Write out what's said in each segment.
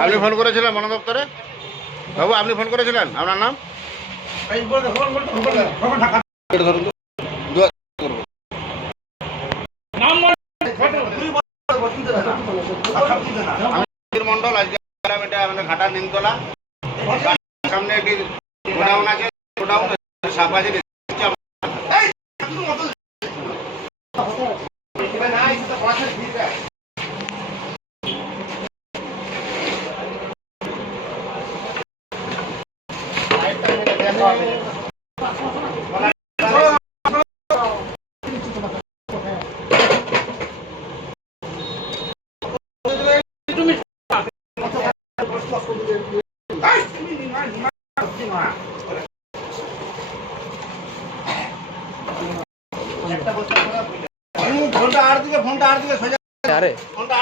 আপনি ফোন করেছিলেন বন দপ্তরে? বাবু, আপনি ফোন করেছিলেন? আপনার নাম? মন্ডল আজকে ঘাটার নিমতলা। সামনে একটি গোডাউন আছে, গোডাউন সাপ আছে ফোনটা আর দিকে ফোনটা আর দিকে সোজা আরে। ফোনটা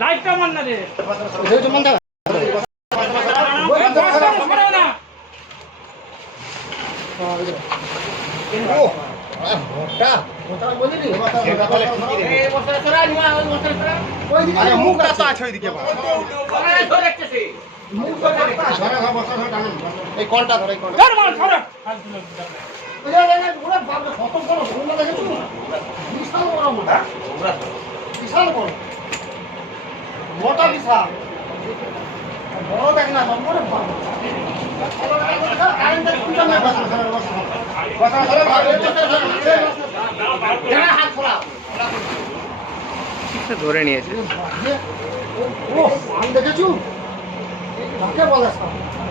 লাইটটা মান না রে আরে মুখটা তো আছে ওইদিকে বাবা। সরা সব বস্তা সব টানুন। এই কলটা ধরে এই কলটা মোটা বিশাল বড়। দেখ না নম্বরে বস্তা সরা ধরে নিয়েছে? ও আমি দেখেছু। কাকে বলে?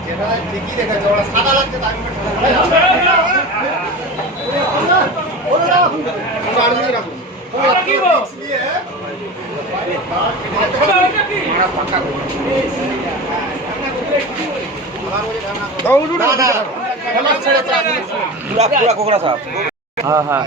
যেটা ঠিকই দেখেছে ওরা সাদা লাগছে তাকে ওরে না, আর দিকে রাখুন কি গো দিয়ে ওটা কি দৌড়ুন না আমার ছেড়ে তো হ্যাঁ হ্যাঁ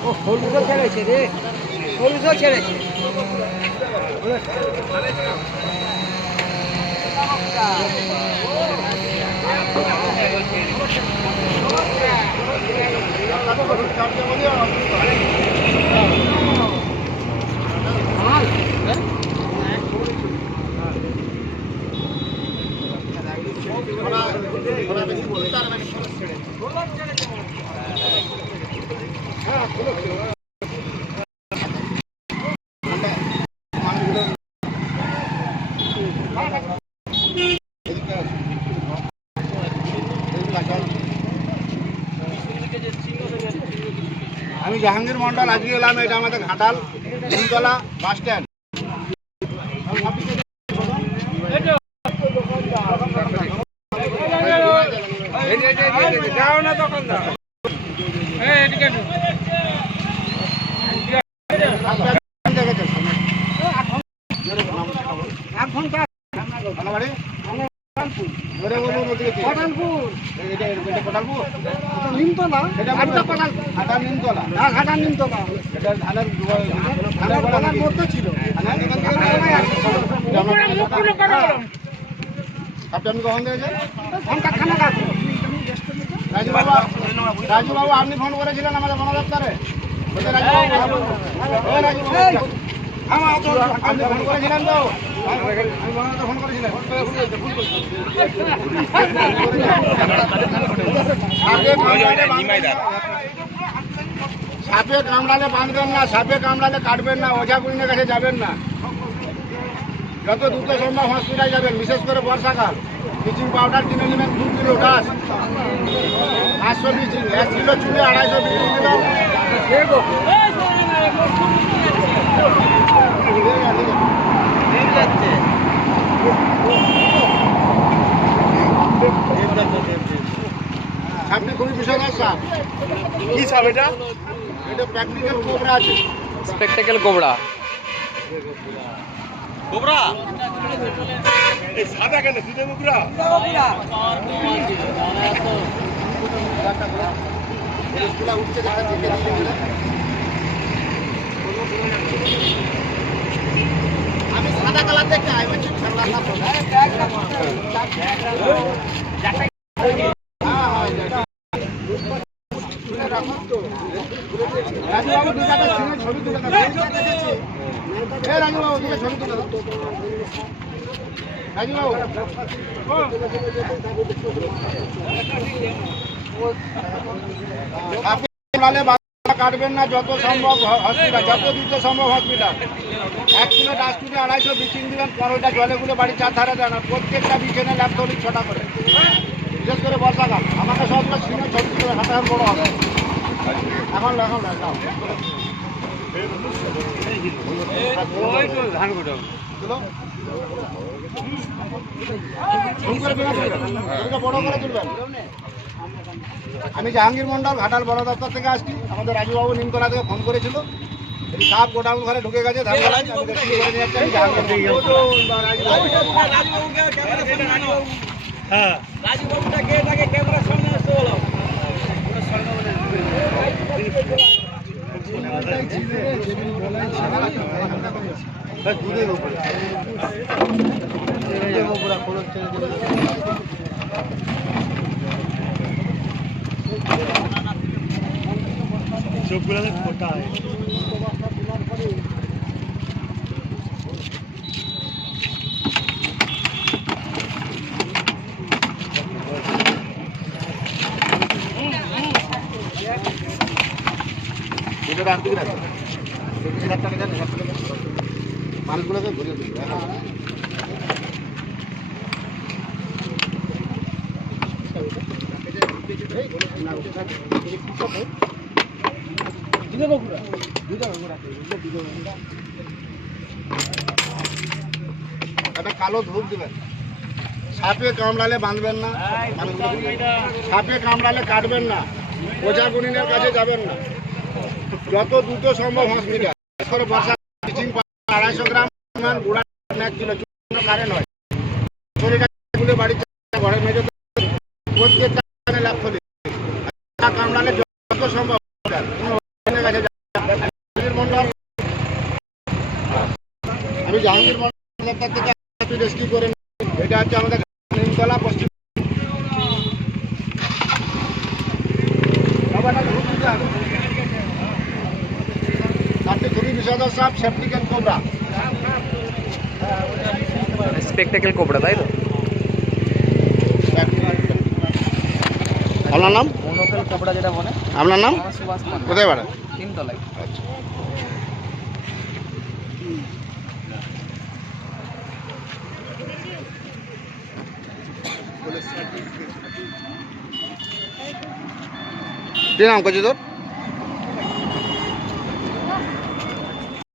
ও হলুদও ছেড়েছে রে। হলুদও ছেড়েছে। Gracias. আমি জাহাঙ্গীর মন্ডল আজকে এলাম এটা আমাদের ঘাটাল তিনতলা বাস স্ট্যান্ড। এক ঘণ্টা কোটালপুর নিমতলা। ঘাটাল নিমতলা হ্যাঁ, ঘাটা নিমতলা। এটা ধানের ধানের মধ্যে ছিল। করে আপনি আপনি কখন দিয়েছেন ঘণ্টা খানেক আছে। রাজু বাবু রাজু বাবু আপনি ফোন করেছিলেন আমাদের বন দপ্তরে বলছে রাজু সাপে কামড়ালে বাঁধবেন না। সাপে কামড়ালে কাটবেন না ওঝা কুড়িনের কাছে যাবেন না যত দ্রুত সম্ভব হসপিটাল যাবেন বিশেষ করে বর্ষাকাল ব্লিচিং পাউডার কিনে নেবেন দু কিলো গাছ পাঁচশো ব্লিচিং এক কিলো চুলে আড়াইশো বিক্রি কিলো সামনে খুবই বিশাল সাপ কি সাপ এটা? এটা প্র্যাকটিক্যাল কোবরা আছে। Spectacle cobra. সাদা কেন? দুধে কোবরা? উঠছে দেখা আমি সাদা কালার দেখতে আই বলছি সাদা রাজুবাবু দু ছবি তুলে রাজুবাবু দুটো ছবি তুলে রাজুবাবু। আপনি কাটবেন না যত সম্ভব হসপিটাল যত দ্রুত সম্ভব হসপিটাল এক কিলো ডাস্টবিনে আড়াইশো বিচিং দিবেন পনেরোটা জলে গুলে বাড়ির চার ধারে দেন প্রত্যেকটা বিছানে ল্যাপটপে ছটা করে বিশেষ করে বর্ষাকাল আমাকে সবগুলো ছিনে ছবি করে হাতে বড় হবে এখন এখন। করে বড় করে তুলবেন আমি জাহাঙ্গীর মন্ডল ঘাটাল বড় দপ্তর থেকে আসছি। আমাদের রাজুবাবু নিমতলা থেকে ফোন করেছিল। সাপ গোডাউন ঘরে ঢুকে গেছে তাকে ক্যামেরার সামনে আসতে বলো দুধের উপরে দুধের উপরে খোলস রাত দিকে রাখো চব্বিশ হাজার টাকা দেন হাজার সাপে কামড়ালে বাঁধবেন না, সাপে কামড়ালে কাটবেন না গুনিনের কাছে যাবেন না। যত দ্রুত সম্ভব হসপিটাল বর্ষা আড়াইশো গ্রাম কারেন্ট হয় শরীরটা গুলে বাড়ি ঘরে মেজে প্রত্যেকটা লাভ করে কামড়ালে যত সম্ভব hospital। কোনো ওঝার কাছে যাবেন না। জাহাঙ্গীর মন্ডল আমি জাহাঙ্গীর মন্ডল থেকে রেস্কিউ করে এটা হচ্ছে আমাদের নিমতলা পশ্চিম কোবরা স্পেকটেকেল কোবরা তাই তো? আপনার নাম? মনোকেল কোবরা যেটা বলে। আপনার নাম? সুভাষ কোথায় বাড়া? তিনতলায়। কি নাম করছি তোর